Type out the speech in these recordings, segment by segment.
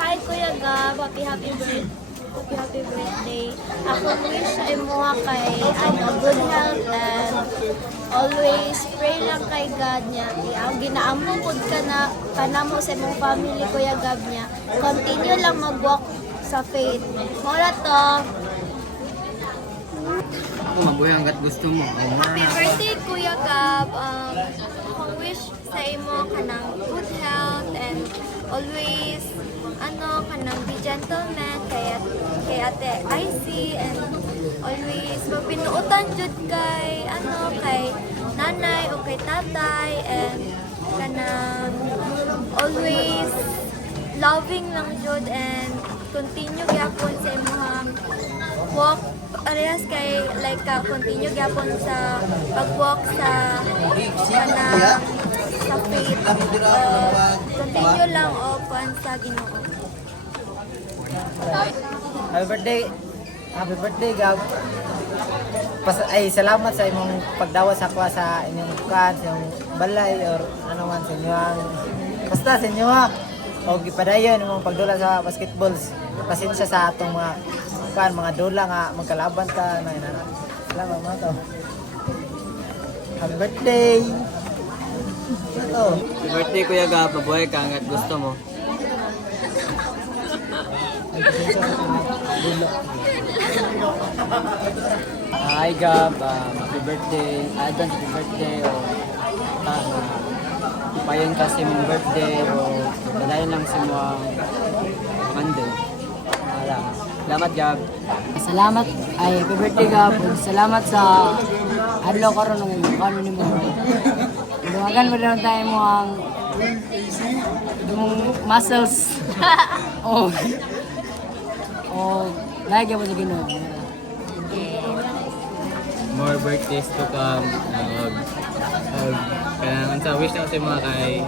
Hi Kuya Gab, happy birthday. Ako wish sa imo kay good health and always pray lang kay God niya. Ang ginaamon pud ka na kanamo sa imong family Kuya Gab niya. Continue lang mag-walk sa faith. Mora to. Ako mabuhay hanggat gusto mo. Happy birthday Kuya Gab. Ako wish sa imo kanang good health and always kanang be gentleman kay Ate Icy and always mapinuutan jud kay kay nanay o kay tatay and kanang always loving lang jud and continue gyapon sa imong walk parehas kay continue gyapon sa pag-walk sa kanang sa faith. Continue lang open sa Ginoo. Happy birthday, Gab. Salamat sa imong pagdawas sa kwa sa inyong kan, sa inyong balay or ano man sa inyong basta sa inyo ha. O gipadayon imong pagdula sa basketballs. Pasensya sa atong mga dula nga magkalaban ta na ina. Salamat mo to. Happy birthday. Happy birthday Kuya Gab, mabuhay ka hanggat gusto mo. Hi Gab, happy birthday. Advance happy birthday. Payon ka sa mong birthday o dalayan lang sa mga Monday. Salamat Gab. Salamat ay happy birthday Gab. Salamat sa adlaw karon ng kano nimo. Dumagan mo lang tayo mo ang muscles. Oh. Oh, lagi mo sa Ginoo. More birthdays to come. Kailangan sa wish na kasi mga kay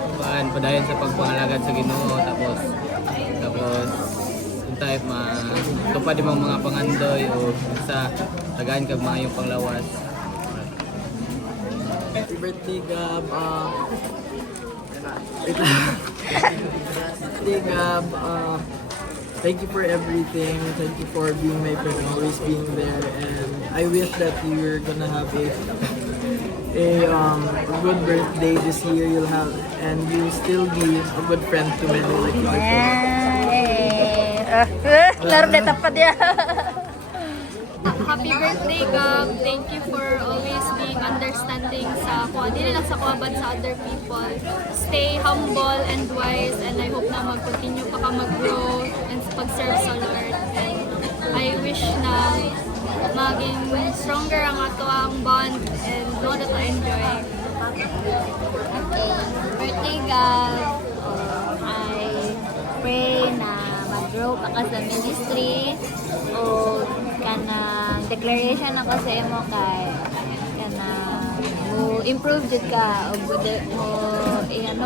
padayon sa pagpangalagad sa Ginoo tapos yung type tupad yung mga pangandoy o sa tagaan kag mga yung panglawas. Happy birthday Gab. Birthday Gab. Thank you for everything. Thank you for being my friend, always being there. And I wish that you're gonna have a good birthday this year. You'll have, and you'll still be a good friend to many like you are. Laro na tapad ya. Happy birthday, Gab. Thank you for always being understanding sa kuha. Hindi lang sa kuha, but sa other people. Stay humble and wise, and I hope na mag-continue pa ka mag-grow and pag-serve sa Lord. And I wish na maging stronger ang ato ang bond and know that to enjoy. Okay. Birthday Gab. I pray na mag-grow pa ka sa ministry o kanang declaration ako sa imo kay kanang mo improve jud ka o mo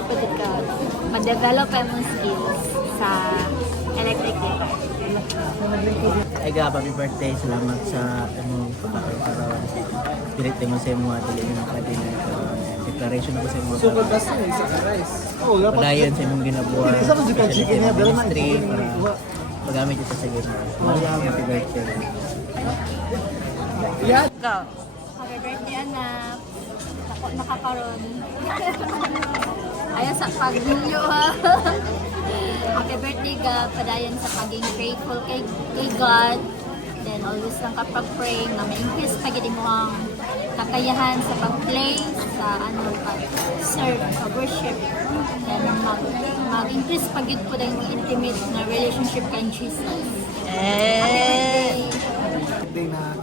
pa jud ka ma-develop imong skills sa electric guitar. Ay Gab, happy birthday. Salamat sa imong pagkakaroon. Pilit mo sa imong dili na pwede na declaration ako sa imong. So, basta isa ka rice. Padayon sa imong ginabuhat. Ministry para magamit ito sa Ginoo. Happy birthday. Go. Happy birthday anak. Ako nakakaroon. Ayan sa pag-milyo ha. Happy birthday Gab. Padayon sa paging grateful kay God. Then always lang ka pag-pray na ma-increase pagidi mo ang kakayahan sa pag-play, sa pag-serve, sa worship. Then mag-increase pagid po na yung intimate na relationship kay Jesus. Happy birthday! Birthday na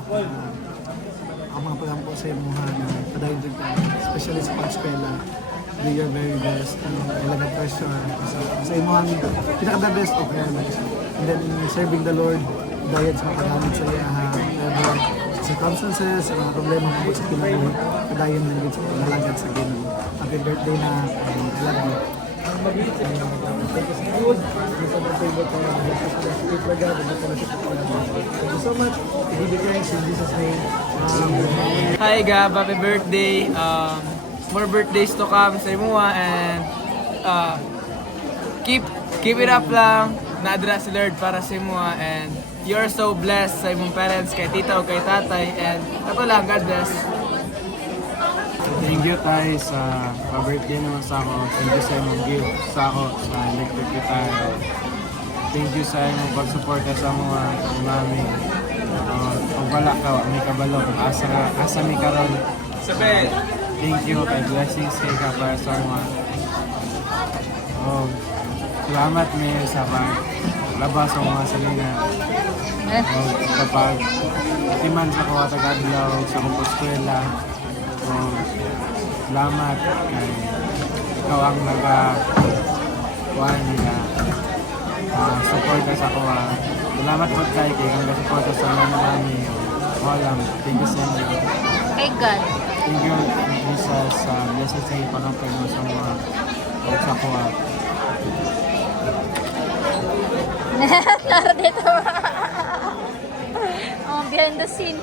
ang mga pagampo sa imo na padayon jud ka, especially sa pag-eskwela. Do your very best. Ilaga pressure sa imo ang pinaka best of your life. And then serving the Lord, dayad sa paggamit sa iya circumstances, sa mga problema mo sa kinabuhi, padayon na gid sa pangalagad sa Ginoo. Happy birthday na I love you. Thank you so much. Thank you so much. Give you thanks in Jesus' name. Hi Gab, happy birthday. More birthdays to come sa imo and keep it up lang. Nadra si Lord para sa imo and you're so blessed sa imong parents, kay tita o kay tatay, and kato lang, God bless. Thank you tayo sa pa-birthday naman sa ako. Thank you sa imong gift sa ako sa electric guitar. Thank you sa imong pag-suporta sa mga mami. Kung wala ka, may kabalo. Asa may karon. Sabi, Thank you kay blessings kay ka para sa mga. Salamat niyo sa paglabas sa mga salina. Kapag timan sa kuha tagadlaw sa kong eskwela. Salamat kay ikaw ang kuha nila. Suporta sa kuha. Salamat po kay kang suporta sa mga mami. Walang, thank you sa inyo. Kay God. Thank you, Jesus, sa blessings sa ipanapin mo sa mga sa kuha. Nara dito. Behind the scene.